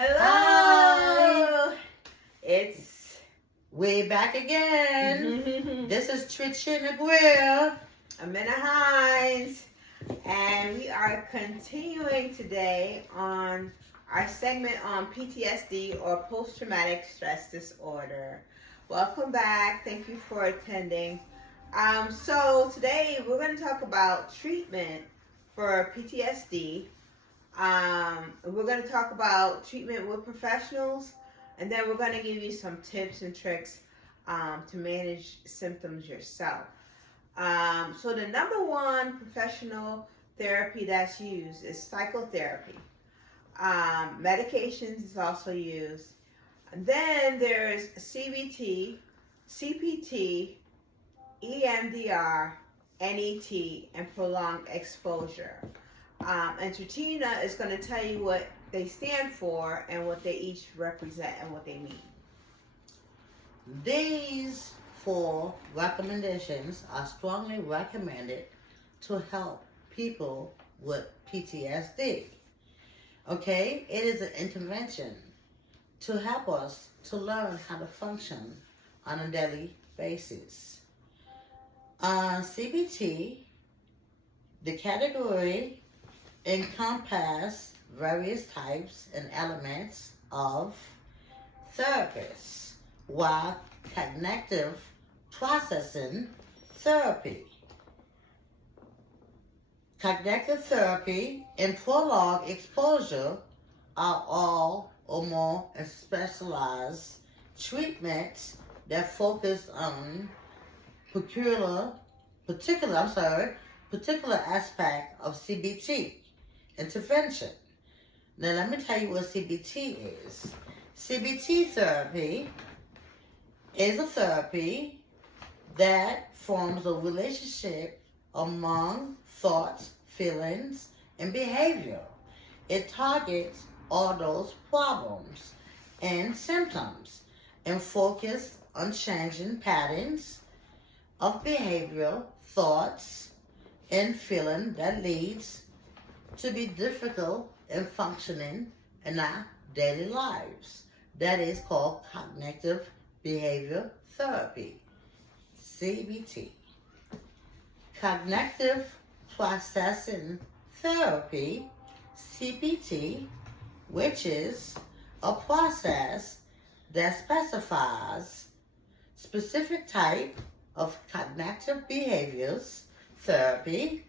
Hello! Hi! It's way back again. This is Trisha Naguil, Amina Hines, and we are continuing today on our segment on PTSD or post-traumatic stress disorder. Welcome back. Thank you for attending. So today we're going to talk about treatment for PTSD. We're going to talk about treatment with professionals, and then we're going to give you some tips and tricks to manage symptoms yourself. So the number one professional therapy that's used is psychotherapy. Medications is also used. And then there's CBT, CPT, EMDR, NET, and prolonged exposure. And Tratina is going to tell you what they stand for and what they each represent and what they mean. These 4 recommendations are strongly recommended to help people with PTSD. Okay, it is an intervention to help us to learn how to function on a daily basis. CBT, the category encompass various types and elements of therapies, while cognitive processing therapy, cognitive therapy, and prolonged exposure are all or more specialized treatments that focus on particular aspect of CBT intervention. Now let me tell you what CBT is. CBT therapy is a therapy that forms a relationship among thoughts, feelings, and behavior. It targets all those problems and symptoms and focus on changing patterns of behavior, thoughts, and feeling that leads to be difficult in functioning in our daily lives. That is called cognitive behavior therapy, CBT. Cognitive processing therapy, CPT, which is a process that specifies specific type of cognitive behaviors therapy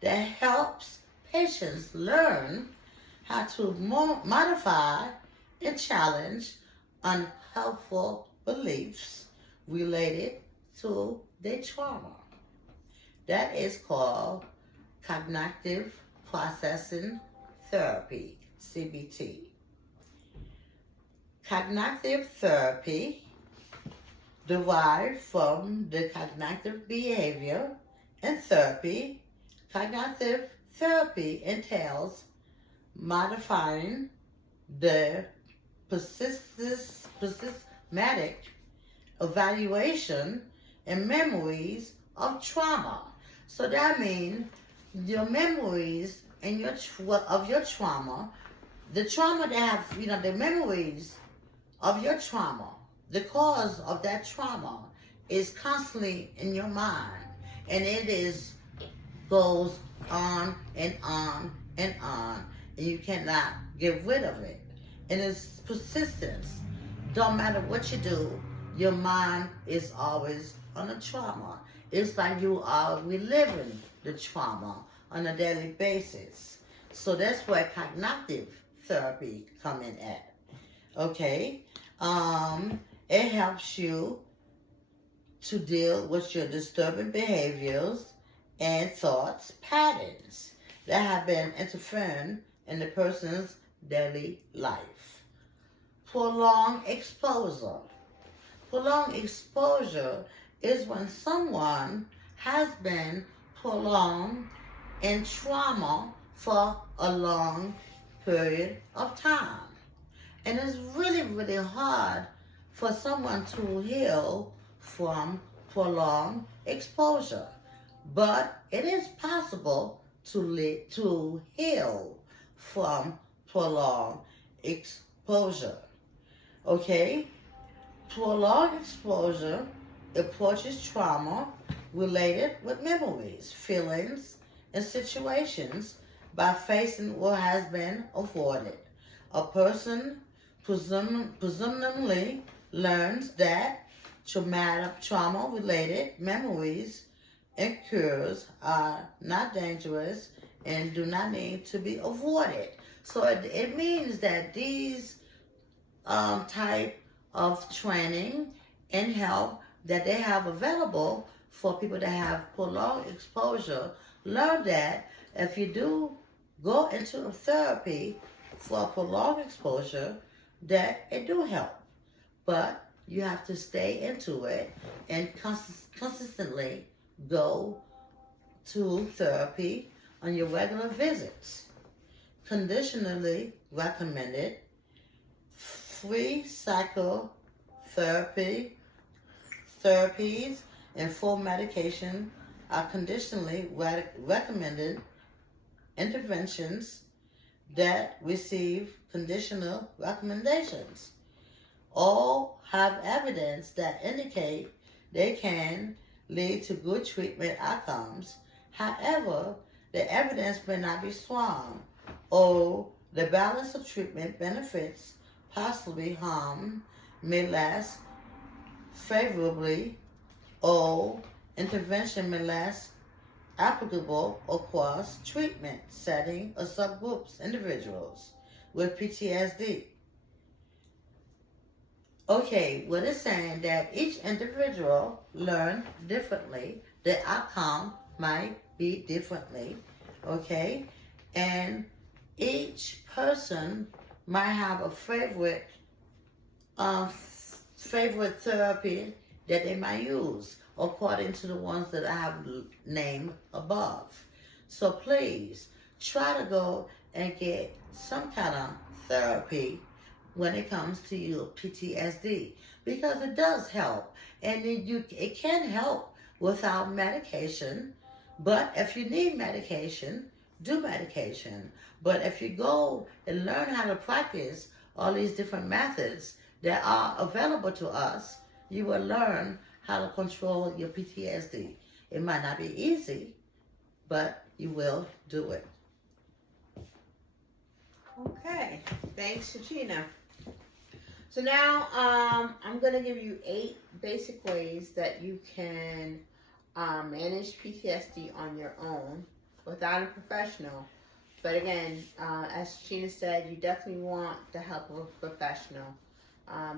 that helps patients learn how to modify and challenge unhelpful beliefs related to their trauma. That is called cognitive processing therapy, CBT. Cognitive therapy derived from the cognitive behavior and therapy. Cognitive therapy entails modifying the systematic evaluation and memories of trauma. So that means your memories and of your trauma, the trauma that have, the memories of your trauma, the cause of that trauma is constantly in your mind, and goes on and on and on, and you cannot get rid of it. And it's persistence. Don't matter what you do, your mind is always on a trauma. It's like you are reliving the trauma on a daily basis. So that's where cognitive therapy come in at. Okay? It helps you to deal with your disturbing behaviors and thoughts patterns that have been interfering in the person's daily life. Prolonged exposure. Prolonged exposure is when someone has been prolonged in trauma for a long period of time. And it's really, really hard for someone to heal from prolonged exposure. But it is possible to heal from prolonged exposure. exposure. Okay? Prolonged exposure approaches trauma related with memories, feelings, and situations by facing what has been avoided. A person presumably learns that trauma-related memories and cures are not dangerous and do not need to be avoided. So it means that these type of training and help that they have available for people that have prolonged exposure, learn that if you do go into therapy for prolonged exposure, that it do help. But you have to stay into it and consistently go to therapy on your regular visits. Conditionally recommended free psychotherapy therapies and full medication are conditionally recommended interventions that receive conditional recommendations. All have evidence that indicate they can lead to good treatment outcomes. However, the evidence may not be strong, or the balance of treatment benefits possibly harm may less favorably, or intervention may less applicable across treatment setting or subgroups individuals with PTSD. Okay, what it's saying that each individual learn differently, the outcome might be differently, okay, and each person might have a favorite therapy that they might use according to the ones that I have named above. So please try to go and get some kind of therapy when it comes to your PTSD, because it does help, and it can help without medication. But if you need medication, do medication. But if you go and learn how to practice all these different methods that are available to us, you will learn how to control your PTSD. It might not be easy, but you will do it. Okay, thanks, Shachina. So now I'm going to give you 8 basic ways that you can manage PTSD on your own without a professional. But again, as Sheena said, you definitely want the help of a professional.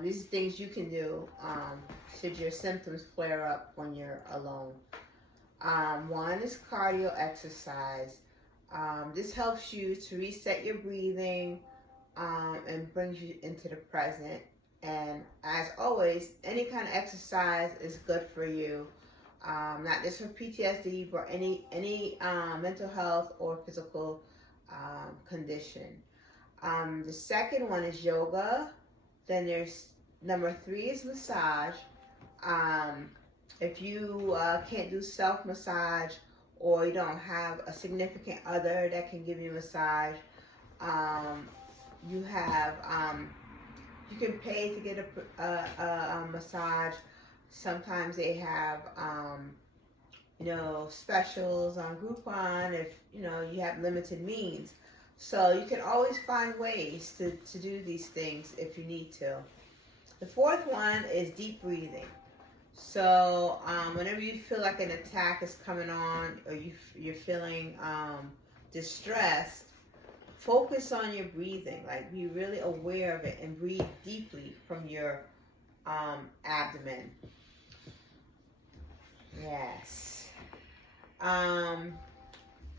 These are things you can do should your symptoms flare up when you're alone. One is cardio exercise. This helps you to reset your breathing and brings you into the present. And as always, any kind of exercise is good for you. Not just for PTSD, but any mental health or physical condition. The second one is yoga. Then there's number 3 is massage. If you can't do self-massage, or you don't have a significant other that can give you a massage, you have you can pay to get a massage. Sometimes they have specials on Groupon if you have limited means. So you can always find ways to do these things if you need to. The fourth one is deep breathing. So whenever you feel like an attack is coming on, or you're feeling distressed, focus on your breathing. Like, be really aware of it and breathe deeply from your abdomen. Yes. The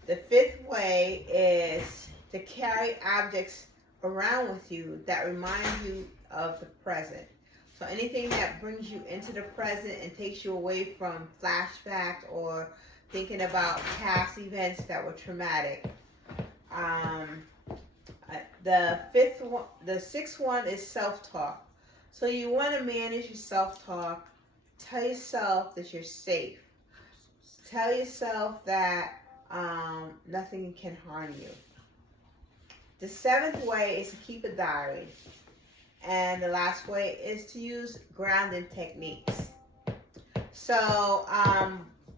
5th way is to carry objects around with you that remind you of the present. So anything that brings you into the present and takes you away from flashbacks or thinking about past events that were traumatic. The 6th one is self-talk. So you want to manage your self-talk. Tell yourself that you're safe. Tell yourself that nothing can harm you. The 7th way is to keep a diary. And the last way is to use grounding techniques. So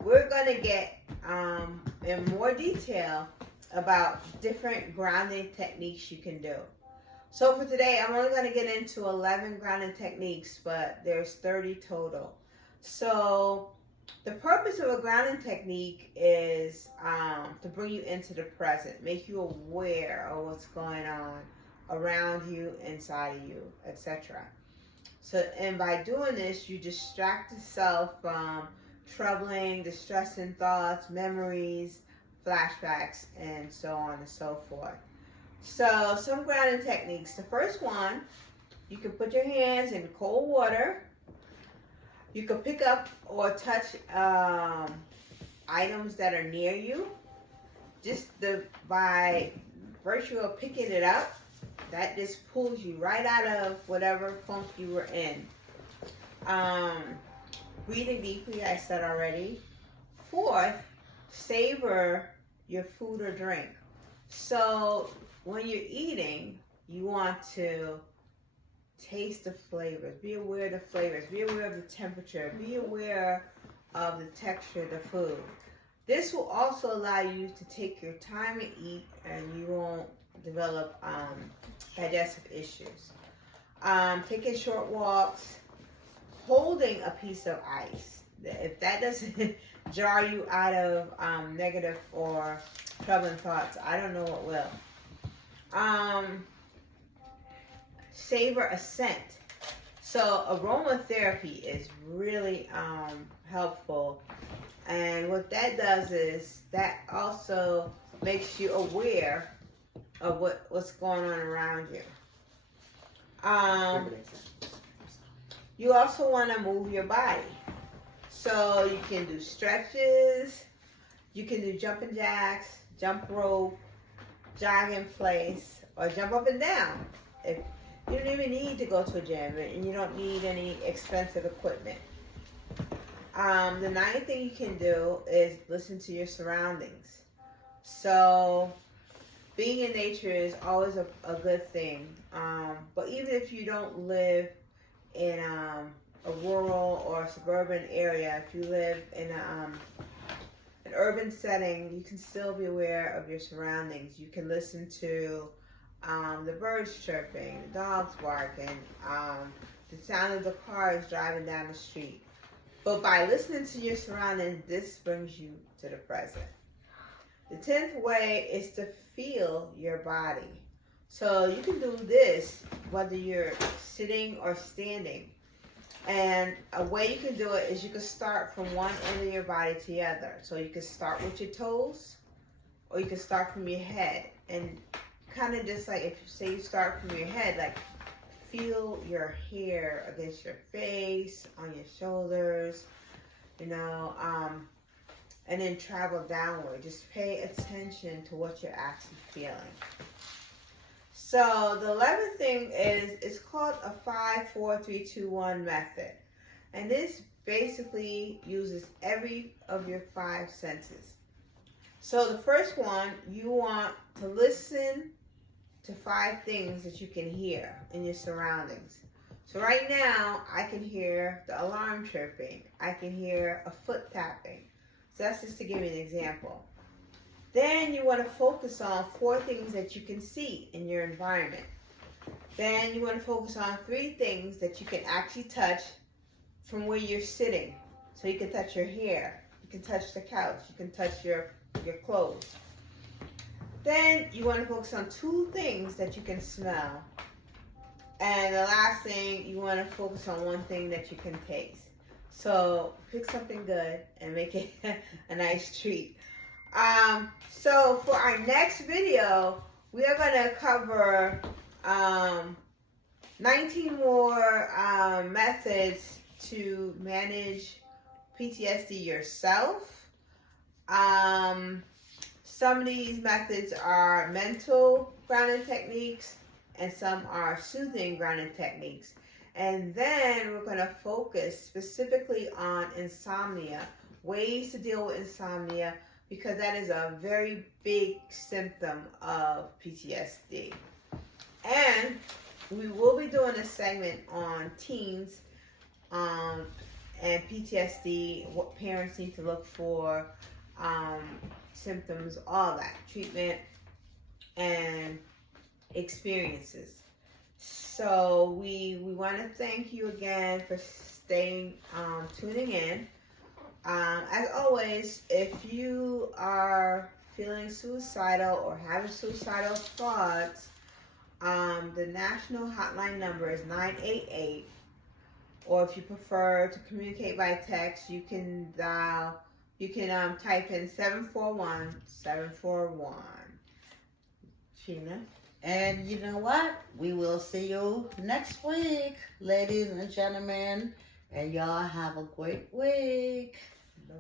we're going to get in more detail about different grounding techniques you can do. So for today, I'm only going to get into 11 grounding techniques, but there's 30 total. So the purpose of a grounding technique is to bring you into the present, make you aware of what's going on around you, inside of you, etc. So, and by doing this, you distract yourself from troubling, distressing thoughts, memories, flashbacks, and so on and so forth. So, some grounding techniques. The first one, you can put your hands in cold water. You can pick up or touch items that are near you. Just by virtue of picking it up, that just pulls you right out of whatever funk you were in. Breathing deeply, I said already. Fourth, savor your food or drink. So when you're eating, you want to taste the flavors. Be aware of the flavors. Be aware of the temperature. Be aware of the texture of the food. This will also allow you to take your time and eat, and you won't develop digestive issues. Taking short walks, holding a piece of ice. If that doesn't jar you out of negative or troubling thoughts, I don't know what will. Savor a scent. So aromatherapy is really helpful, and what that does is that also makes you aware of what's going on around you. You also want to move your body. So you can do stretches, you can do jumping jacks, jump rope, jog in place, or jump up and down. If you don't even need to go to a gym, and you don't need any expensive equipment. The ninth thing you can do is listen to your surroundings. So being in nature is always a good thing. But even if you don't live in a rural or suburban area, if you live in an urban setting, you can still be aware of your surroundings. You can listen to the birds chirping, the dogs barking, the sound of the cars driving down the street. But by listening to your surroundings, this brings you to the present. The 10th way is to feel your body. So you can do this whether you're sitting or standing. And a way you can do it is you can start from one end of your body to the other. So you can start with your toes, or you can start from your head. And kind of just like if you say you start from your head, like feel your hair against your face, on your shoulders, and then travel downward. Just pay attention to what you're actually feeling. So the 11th thing is, it's called a 5-4-3-2-1 method. And this basically uses every of your 5 senses. So the first one, you want to listen to 5 things that you can hear in your surroundings. So right now, I can hear the alarm chirping. I can hear a foot tapping. So that's just to give you an example. Then you want to focus on 4 things that you can see in your environment. Then you want to focus on 3 things that you can actually touch from where you're sitting. So you can touch your hair, you can touch the couch, you can touch your clothes. Then you want to focus on 2 things that you can smell. And the last thing, you want to focus on 1 thing that you can taste. So pick something good and make it a nice treat. So for our next video, we are going to cover 19 more methods to manage PTSD yourself. Some of these methods are mental grounding techniques, and some are soothing grounding techniques. And then we're going to focus specifically on insomnia, ways to deal with insomnia, because that is a very big symptom of PTSD. And we will be doing a segment on teens and PTSD, what parents need to look for, symptoms, all that, treatment and experiences. So we want to thank you again for tuning in. As always, if you are feeling suicidal or having suicidal thoughts, the national hotline number is 988. Or if you prefer to communicate by text, you can type in 741-741. Sheena? And you know what? We will see you next week, ladies and gentlemen. And y'all have a great week.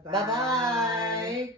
Bye-bye. Bye-bye.